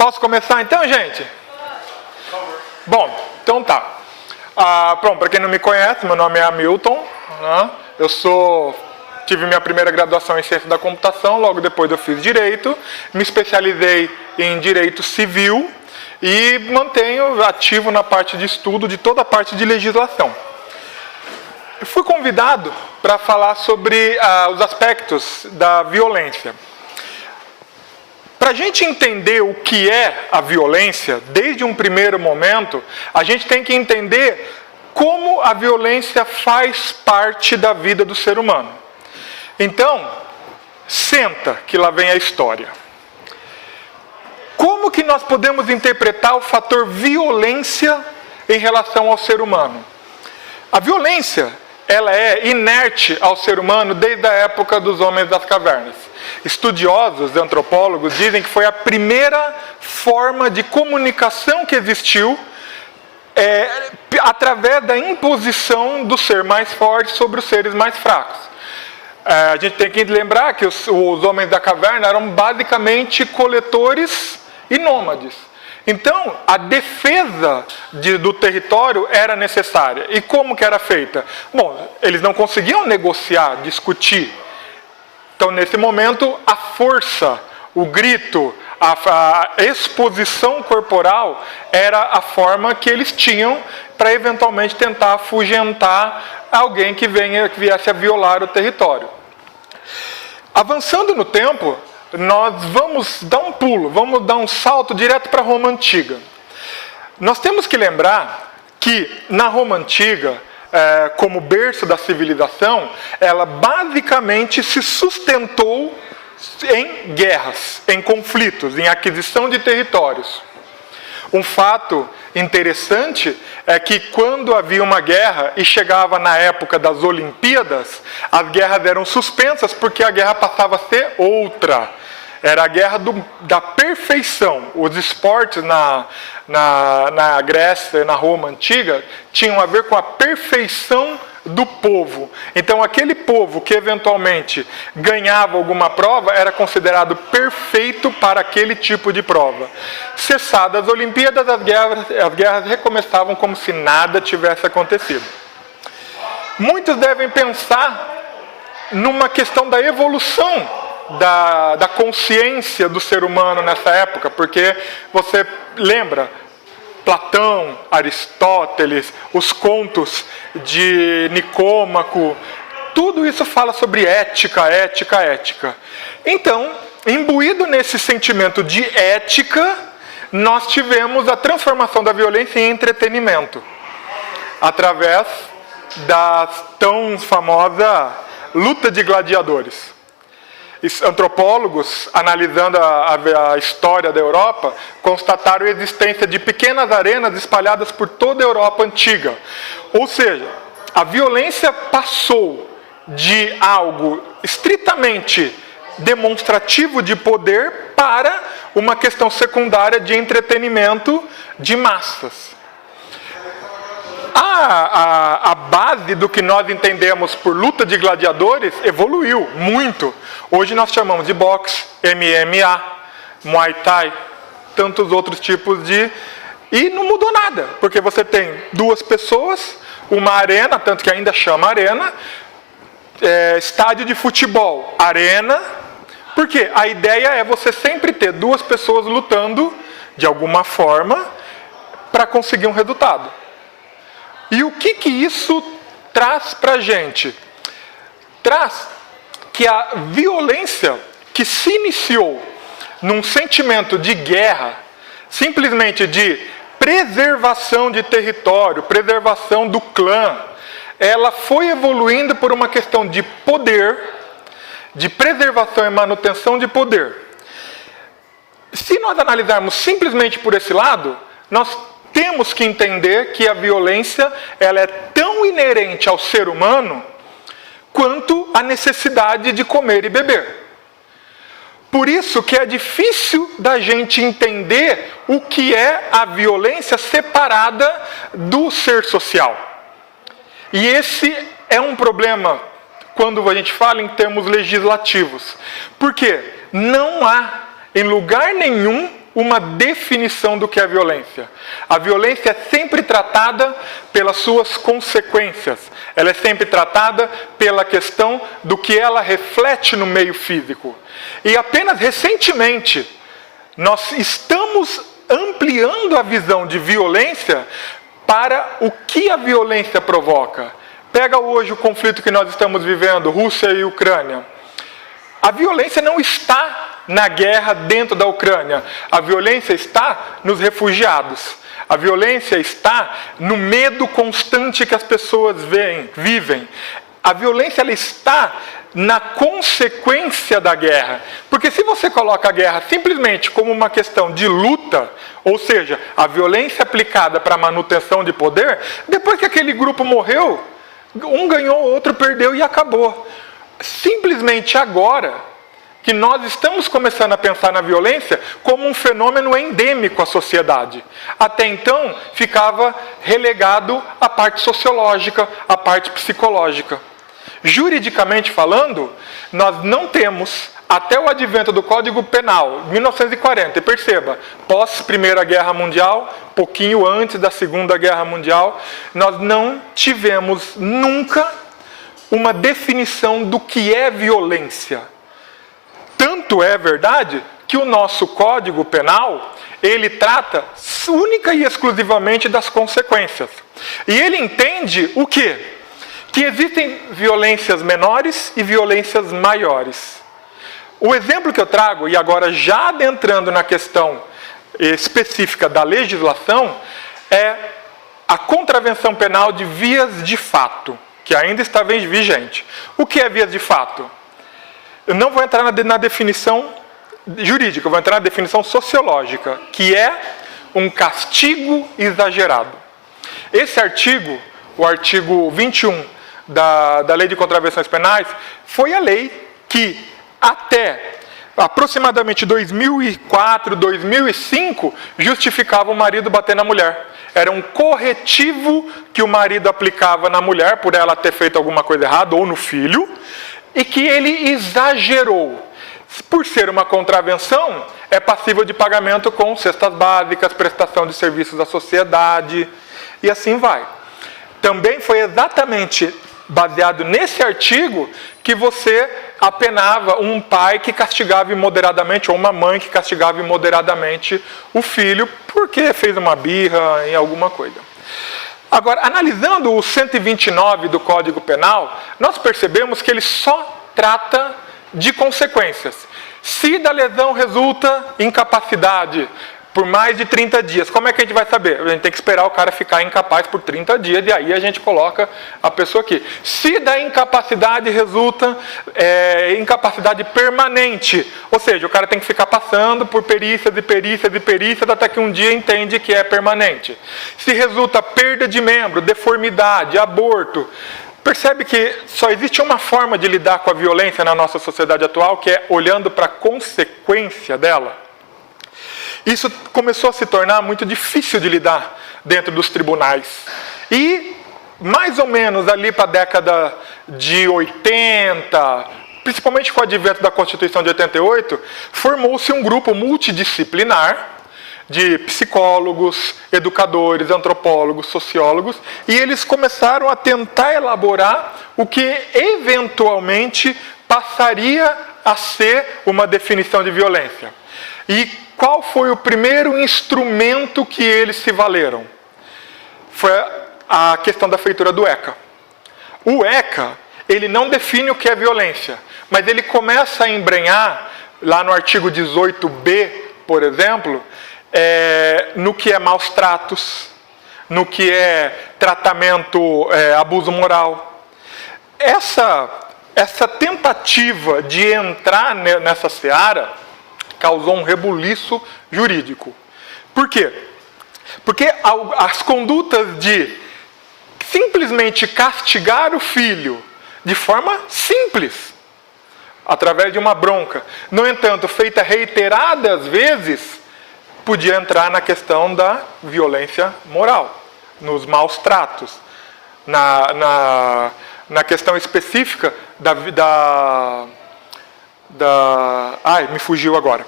Posso começar então, gente? Bom, então tá. Pronto, para quem não me conhece, meu nome é Hamilton. Né? Tive minha primeira graduação em Ciência da Computação, logo depois eu fiz Direito, me especializei em Direito Civil e mantenho ativo na parte de estudo de toda a parte de legislação. Eu fui convidado para falar sobre os aspectos da violência. Para a gente entender o que é a violência, desde um primeiro momento, a gente tem que entender como a violência faz parte da vida do ser humano. Então, senta que lá vem a história. Como que nós podemos interpretar o fator violência em relação ao ser humano? A violência, ela é inerte ao ser humano desde a época dos homens das cavernas. Estudiosos, antropólogos, dizem que foi a primeira forma de comunicação que existiu através da imposição do ser mais forte sobre os seres mais fracos. A gente tem que lembrar que os homens da caverna eram basicamente coletores e nômades. Então, a defesa do território era necessária. E como que era feita? Bom, eles não conseguiam negociar, discutir. Então, nesse momento, a força, o grito, a exposição corporal era a forma que eles tinham para eventualmente tentar afugentar alguém que viesse a violar o território. Avançando no tempo, nós vamos dar um pulo, vamos dar um salto direto para a Roma Antiga. Nós temos que lembrar que na Roma Antiga, como berço da civilização, ela basicamente se sustentou em guerras, em conflitos, em aquisição de territórios. Um fato interessante é que quando havia uma guerra e chegava na época das Olimpíadas, as guerras eram suspensas porque a guerra passava a ser outra. Era a guerra da perfeição. Os esportes na Grécia e na Roma Antiga tinham a ver com a perfeição do povo. Então, aquele povo que eventualmente ganhava alguma prova era considerado perfeito para aquele tipo de prova. Cessadas as Olimpíadas, as guerras recomeçavam como se nada tivesse acontecido. Muitos devem pensar numa questão da evolução da consciência do ser humano nessa época, porque você lembra Platão, Aristóteles, os contos de Nicômaco, tudo isso fala sobre ética. Então, imbuído nesse sentimento de ética, nós tivemos a transformação da violência em entretenimento, através da tão famosa luta de gladiadores. Antropólogos, analisando a história da Europa, constataram a existência de pequenas arenas espalhadas por toda a Europa antiga. Ou seja, a violência passou de algo estritamente demonstrativo de poder para uma questão secundária de entretenimento de massas. A base do que nós entendemos por luta de gladiadores evoluiu muito. Hoje nós chamamos de boxe, MMA, Muay Thai, tantos outros tipos de... E não mudou nada, porque você tem duas pessoas, uma arena, tanto que ainda chama arena, estádio de futebol, arena, porque a ideia é você sempre ter duas pessoas lutando, de alguma forma, para conseguir um resultado. E o que isso traz para a gente? Traz que a violência que se iniciou num sentimento de guerra, simplesmente de preservação de território, preservação do clã, ela foi evoluindo por uma questão de poder, de preservação e manutenção de poder. Se nós analisarmos simplesmente por esse lado, nós temos que entender que a violência ela é tão inerente ao ser humano quanto a necessidade de comer e beber. Por isso que é difícil da gente entender o que é a violência separada do ser social. E esse é um problema quando a gente fala em termos legislativos. Porque não há, em lugar nenhum, uma definição do que é violência. A violência é sempre tratada pelas suas consequências. Ela é sempre tratada pela questão do que ela reflete no meio físico. E apenas recentemente, nós estamos ampliando a visão de violência para o que a violência provoca. Pega hoje o conflito que nós estamos vivendo, Rússia e Ucrânia. A violência não está na guerra dentro da Ucrânia. A violência está nos refugiados. A violência está no medo constante que as pessoas vivem. A violência ela está na consequência da guerra. Porque se você coloca a guerra simplesmente como uma questão de luta, ou seja, a violência aplicada para a manutenção de poder, depois que aquele grupo morreu, um ganhou, outro perdeu e acabou. Simplesmente agora que nós estamos começando a pensar na violência como um fenômeno endêmico à sociedade. Até então, ficava relegado à parte sociológica, à parte psicológica. Juridicamente falando, nós não temos, até o advento do Código Penal, 1940, e perceba, pós Primeira Guerra Mundial, pouquinho antes da Segunda Guerra Mundial, nós não tivemos nunca uma definição do que é violência. Tanto é verdade que o nosso Código Penal, ele trata única e exclusivamente das consequências. E ele entende o quê? Que existem violências menores e violências maiores. O exemplo que eu trago, e agora já adentrando na questão específica da legislação, é a contravenção penal de vias de fato, que ainda está vigente. O que é vias de fato? Eu não vou entrar na definição jurídica, eu vou entrar na definição sociológica, que é um castigo exagerado. Esse artigo, o artigo 21 da Lei de Contravenções Penais, foi a lei que até aproximadamente 2004, 2005, justificava o marido bater na mulher. Era um corretivo que o marido aplicava na mulher por ela ter feito alguma coisa errada, ou no filho, e que ele exagerou. Por ser uma contravenção, é passível de pagamento com cestas básicas, prestação de serviços à sociedade, e assim vai. Também foi exatamente baseado nesse artigo que você apenava um pai que castigava imoderadamente, ou uma mãe que castigava imoderadamente o filho, porque fez uma birra em alguma coisa. Agora, analisando o 129 do Código Penal, nós percebemos que ele só trata de consequências. Se da lesão resulta incapacidade por mais de 30 dias, como é que a gente vai saber? A gente tem que esperar o cara ficar incapaz por 30 dias e aí a gente coloca a pessoa aqui. Se da incapacidade resulta incapacidade permanente, ou seja, o cara tem que ficar passando por perícias e perícias e perícias até que um dia entende que é permanente. Se resulta perda de membro, deformidade, aborto, percebe que só existe uma forma de lidar com a violência na nossa sociedade atual, que é olhando para a consequência dela. Isso começou a se tornar muito difícil de lidar dentro dos tribunais. E, mais ou menos ali para a década de 80, principalmente com o advento da Constituição de 88, formou-se um grupo multidisciplinar de psicólogos, educadores, antropólogos, sociólogos, e eles começaram a tentar elaborar o que eventualmente passaria a ser uma definição de violência. E qual foi o primeiro instrumento que eles se valeram? Foi a questão da feitura do ECA. O ECA, ele não define o que é violência, mas ele começa a embrenhar, lá no artigo 18b, por exemplo, no que é maus tratos, no que é tratamento, abuso moral. Essa tentativa de entrar nessa seara causou um rebuliço jurídico. Por quê? Porque as condutas de simplesmente castigar o filho de forma simples, através de uma bronca, no entanto, feita reiteradas vezes, podia entrar na questão da violência moral, nos maus tratos, na questão específica me fugiu agora.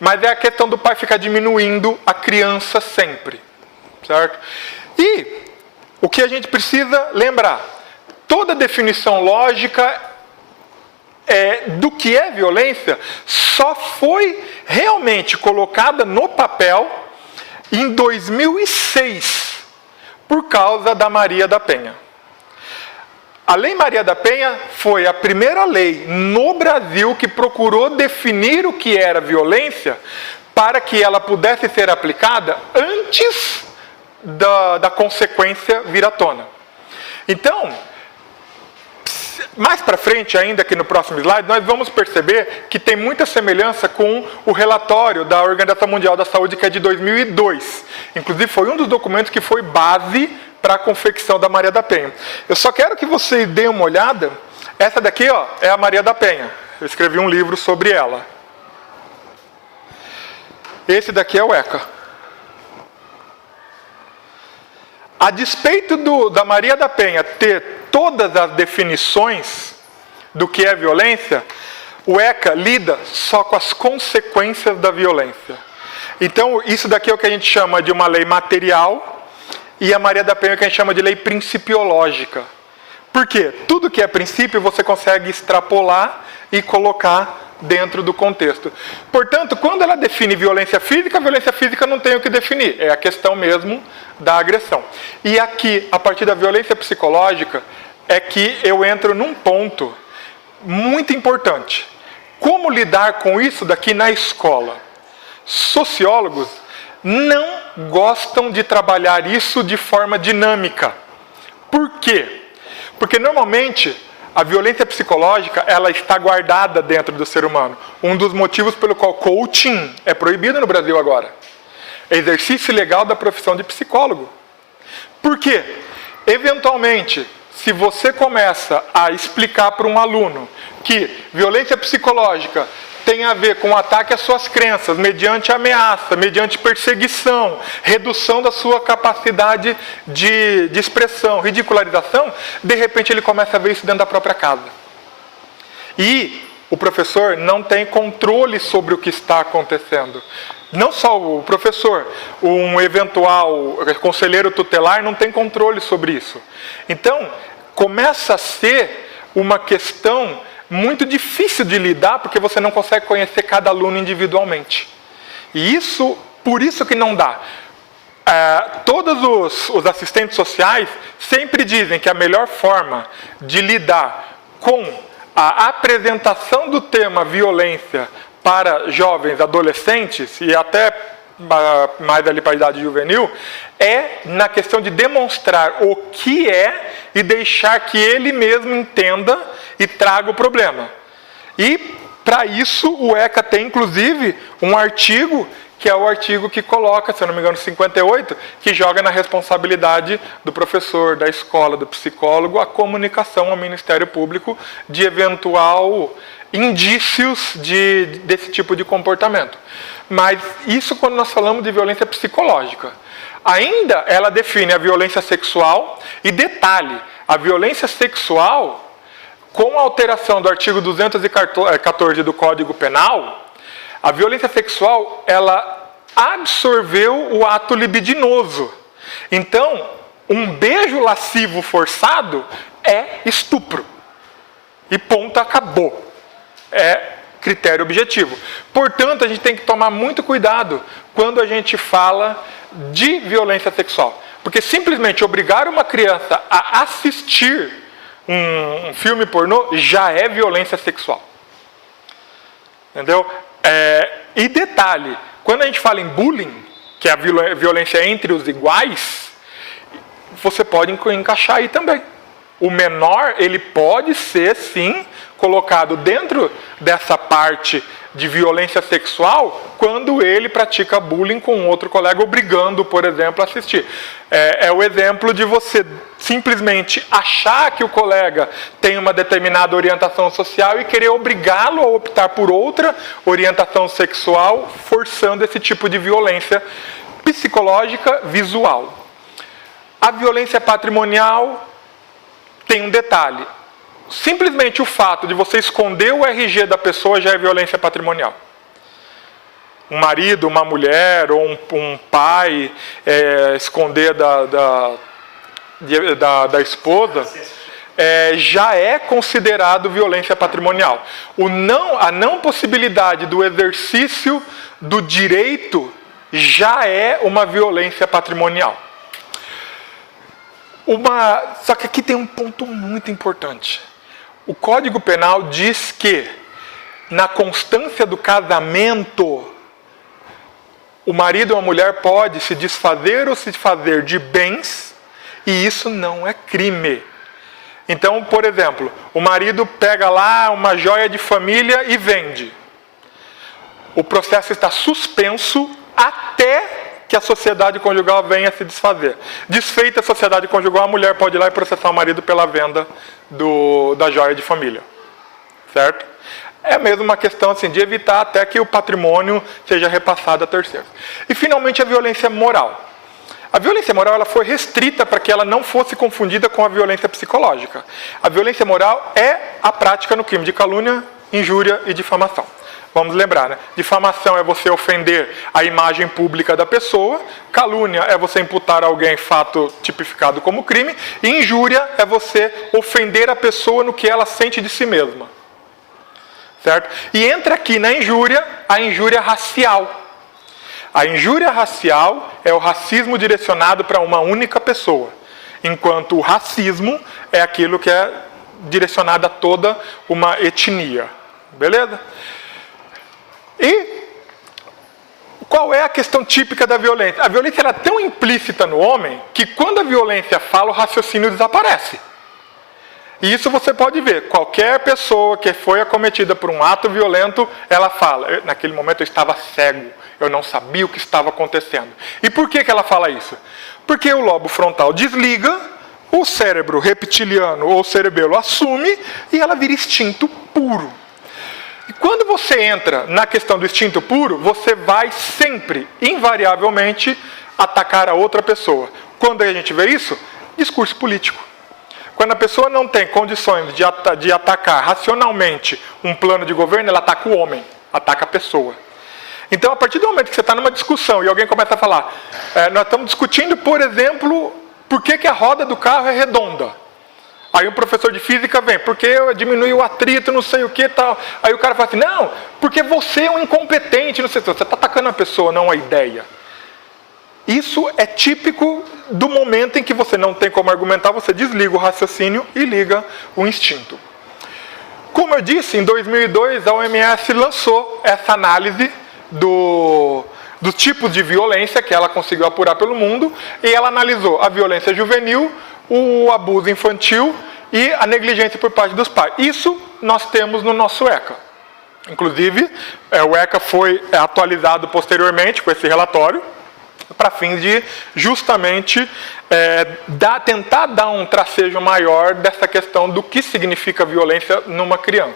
mas é a questão do pai ficar diminuindo a criança sempre, certo? E o que a gente precisa lembrar, toda definição lógica do que é violência só foi realmente colocada no papel em 2006, por causa da Maria da Penha. A Lei Maria da Penha foi a primeira lei no Brasil que procurou definir o que era violência para que ela pudesse ser aplicada antes da consequência vir à tona. Então, mais para frente ainda, aqui no próximo slide, nós vamos perceber que tem muita semelhança com o relatório da Organização Mundial da Saúde, que é de 2002. Inclusive, foi um dos documentos que foi base para a confecção da Maria da Penha. Eu só quero que vocês deem uma olhada. Essa daqui, ó, é a Maria da Penha. Eu escrevi um livro sobre ela. Esse daqui é o ECA. A despeito da Maria da Penha ter todas as definições do que é violência, o ECA lida só com as consequências da violência. Então, isso daqui é o que a gente chama de uma lei material, e a Maria da Penha é o que a gente chama de lei principiológica. Por quê? Tudo que é princípio você consegue extrapolar e colocar dentro do contexto. Portanto, quando ela define violência física não tem o que definir. É a questão mesmo da agressão. E aqui, a partir da violência psicológica, é que eu entro num ponto muito importante. Como lidar com isso daqui na escola? Sociólogos não gostam de trabalhar isso de forma dinâmica. Por quê? Porque normalmente a violência psicológica ela está guardada dentro do ser humano. Um dos motivos pelo qual coaching é proibido no Brasil agora. É exercício legal da profissão de psicólogo. Por quê? Eventualmente, se você começa a explicar para um aluno que violência psicológica tem a ver com ataque às suas crenças, mediante ameaça, mediante perseguição, redução da sua capacidade de expressão, ridicularização, de repente ele começa a ver isso dentro da própria casa. E o professor não tem controle sobre o que está acontecendo. Não só o professor, um eventual conselheiro tutelar não tem controle sobre isso. Então, começa a ser uma questão muito difícil de lidar, porque você não consegue conhecer cada aluno individualmente. E isso, por isso que não dá. Todos os assistentes sociais sempre dizem que a melhor forma de lidar com a apresentação do tema violência para jovens, adolescentes e até mais ali para a idade juvenil, é na questão de demonstrar o que é e deixar que ele mesmo entenda e traga o problema. E, para isso, o ECA tem, inclusive, um artigo, que é o artigo que coloca, se eu não me engano, 58, que joga na responsabilidade do professor, da escola, do psicólogo, a comunicação ao Ministério Público de eventual indícios desse tipo de comportamento. Mas isso quando nós falamos de violência psicológica. Ainda ela define a violência sexual e, detalhe, a violência sexual, com a alteração do artigo 214 do Código Penal, a violência sexual, ela absorveu o ato libidinoso. Então, um beijo lascivo forçado é estupro. E ponto, acabou. É critério objetivo. Portanto, a gente tem que tomar muito cuidado quando a gente fala de violência sexual. Porque simplesmente obrigar uma criança a assistir um filme pornô já é violência sexual. Entendeu? E detalhe, quando a gente fala em bullying, que é a violência entre os iguais, você pode encaixar aí também. O menor, ele pode ser, sim, colocado dentro dessa parte de violência sexual quando ele pratica bullying com outro colega, obrigando, por exemplo, a assistir. É o exemplo de você simplesmente achar que o colega tem uma determinada orientação social e querer obrigá-lo a optar por outra orientação sexual, forçando esse tipo de violência psicológica visual. A violência patrimonial tem um detalhe. Simplesmente o fato de você esconder o RG da pessoa já é violência patrimonial. um marido, uma mulher ou um pai esconder da esposa, já é considerado violência patrimonial. A não possibilidade do exercício do direito já é uma violência patrimonial. Só que aqui tem um ponto muito importante. O Código Penal diz que, na constância do casamento, o marido ou a mulher pode se desfazer ou se fazer de bens, e isso não é crime. Então, por exemplo, o marido pega lá uma joia de família e vende. O processo está suspenso até que a sociedade conjugal venha a se desfazer. Desfeita a sociedade conjugal, a mulher pode ir lá e processar o marido pela venda da joia de família. Certo? É mesmo uma questão assim, de evitar até que o patrimônio seja repassado a terceiros. E, finalmente, a violência moral. A violência moral ela foi restrita para que ela não fosse confundida com a violência psicológica. A violência moral é a prática no crime de calúnia, injúria e difamação. Vamos lembrar, né? Difamação é você ofender a imagem pública da pessoa, calúnia é você imputar a alguém fato tipificado como crime, e injúria é você ofender a pessoa no que ela sente de si mesma. Certo? E entra aqui na injúria a injúria racial. A injúria racial é o racismo direcionado para uma única pessoa, enquanto o racismo é aquilo que é direcionado a toda uma etnia. Beleza? E qual é a questão típica da violência? A violência ela é tão implícita no homem que quando a violência fala, o raciocínio desaparece. E isso você pode ver. Qualquer pessoa que foi acometida por um ato violento, ela fala, naquele momento eu estava cego, eu não sabia o que estava acontecendo. E por que ela fala isso? Porque o lobo frontal desliga, o cérebro reptiliano ou cerebelo assume e ela vira instinto puro. E quando você entra na questão do instinto puro, você vai sempre, invariavelmente, atacar a outra pessoa. Quando a gente vê isso? Discurso político. Quando a pessoa não tem condições de atacar racionalmente um plano de governo, ela ataca o homem, ataca a pessoa. Então, a partir do momento que você está numa discussão e alguém começa a falar, nós estamos discutindo, por exemplo, por que a roda do carro é redonda. Aí um professor de física vem, porque diminui o atrito, não sei o que e tal. Aí o cara fala assim, não, porque você é um incompetente, não sei o que. Você está atacando a pessoa, não a ideia. Isso é típico do momento em que você não tem como argumentar, você desliga o raciocínio e liga o instinto. Como eu disse, em 2002 a OMS lançou essa análise dos tipos de violência que ela conseguiu apurar pelo mundo, e ela analisou a violência juvenil, o abuso infantil e a negligência por parte dos pais. Isso nós temos no nosso ECA. Inclusive, o ECA foi atualizado posteriormente com esse relatório, para fins de justamente tentar dar um tracejo maior dessa questão do que significa violência numa criança.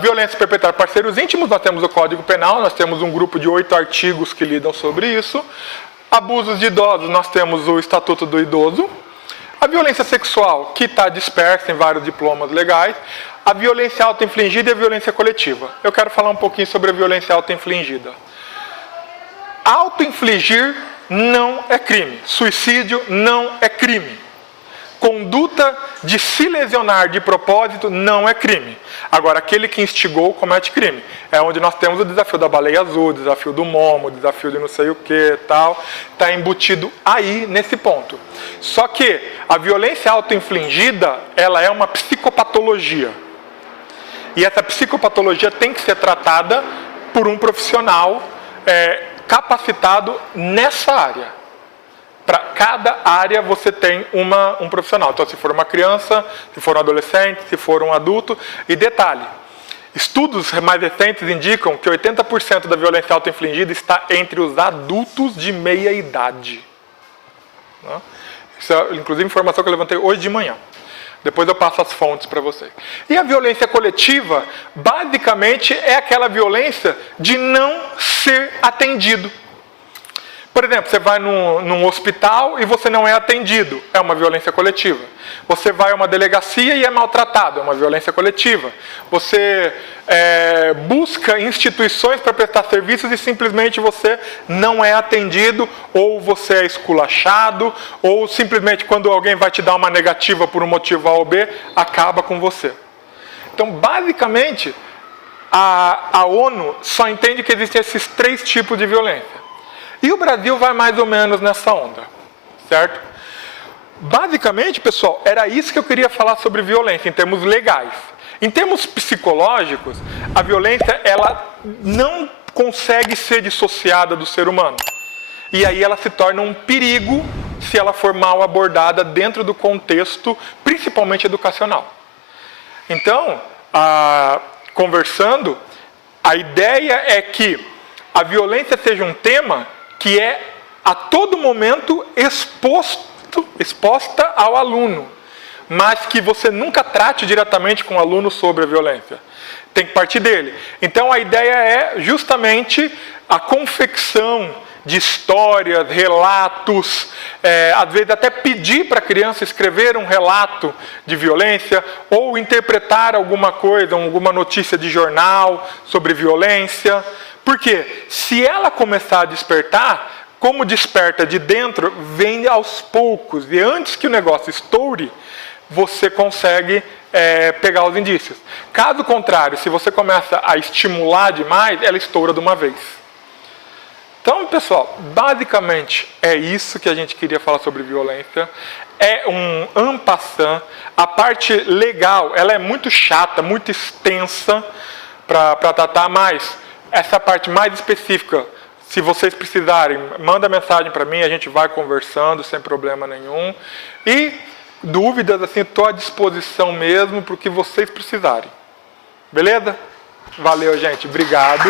Violência perpetrada por parceiros íntimos, nós temos o Código Penal, nós temos um grupo de 8 artigos que lidam sobre isso. Abusos de idosos, nós temos o Estatuto do Idoso. A violência sexual, que está dispersa em vários diplomas legais. A violência auto-infligida e a violência coletiva. Eu quero falar um pouquinho sobre a violência auto-infligida. Auto-infligir não é crime. Suicídio não é crime. Conduta de se lesionar de propósito não é crime. Agora, aquele que instigou comete crime. É onde nós temos o desafio da baleia azul, o desafio do momo, o desafio de não sei o que tal. Está embutido aí nesse ponto. Só que a violência auto-infligida, ela é uma psicopatologia. E essa psicopatologia tem que ser tratada por um profissional capacitado nessa área. Para cada área você tem um profissional. Então, se for uma criança, se for um adolescente, se for um adulto. E detalhe, estudos mais recentes indicam que 80% da violência auto-infligida está entre os adultos de meia idade. Isso é, inclusive, informação que eu levantei hoje de manhã. Depois eu passo as fontes para vocês. E a violência coletiva, basicamente, é aquela violência de não ser atendido. Por exemplo, você vai num hospital e você não é atendido, é uma violência coletiva. Você vai a uma delegacia e é maltratado, é uma violência coletiva. Você busca instituições para prestar serviços e simplesmente você não é atendido, ou você é esculachado, ou simplesmente quando alguém vai te dar uma negativa por um motivo A ou B, acaba com você. Então, basicamente, a ONU só entende que existem esses 3 tipos de violência. E o Brasil vai mais ou menos nessa onda, certo? Basicamente, pessoal, era isso que eu queria falar sobre violência, em termos legais. Em termos psicológicos, a violência, ela não consegue ser dissociada do ser humano. E aí ela se torna um perigo se ela for mal abordada dentro do contexto, principalmente educacional. Então, conversando, a ideia é que a violência seja um tema que é a todo momento exposta ao aluno, mas que você nunca trate diretamente com o aluno sobre a violência. Tem que partir dele. Então a ideia é justamente a confecção de histórias, relatos, às vezes até pedir para a criança escrever um relato de violência ou interpretar alguma coisa, alguma notícia de jornal sobre violência. Porque se ela começar a despertar, como desperta de dentro, vem aos poucos. E antes que o negócio estoure, você consegue pegar os indícios. Caso contrário, se você começa a estimular demais, ela estoura de uma vez. Então, pessoal, basicamente é isso que a gente queria falar sobre violência. É um en passant. A parte legal, ela é muito chata, muito extensa para tratar, mas essa parte mais específica, se vocês precisarem, manda mensagem para mim, a gente vai conversando sem problema nenhum. E dúvidas, assim, estou à disposição mesmo para o que vocês precisarem. Beleza? Valeu, gente. Obrigado.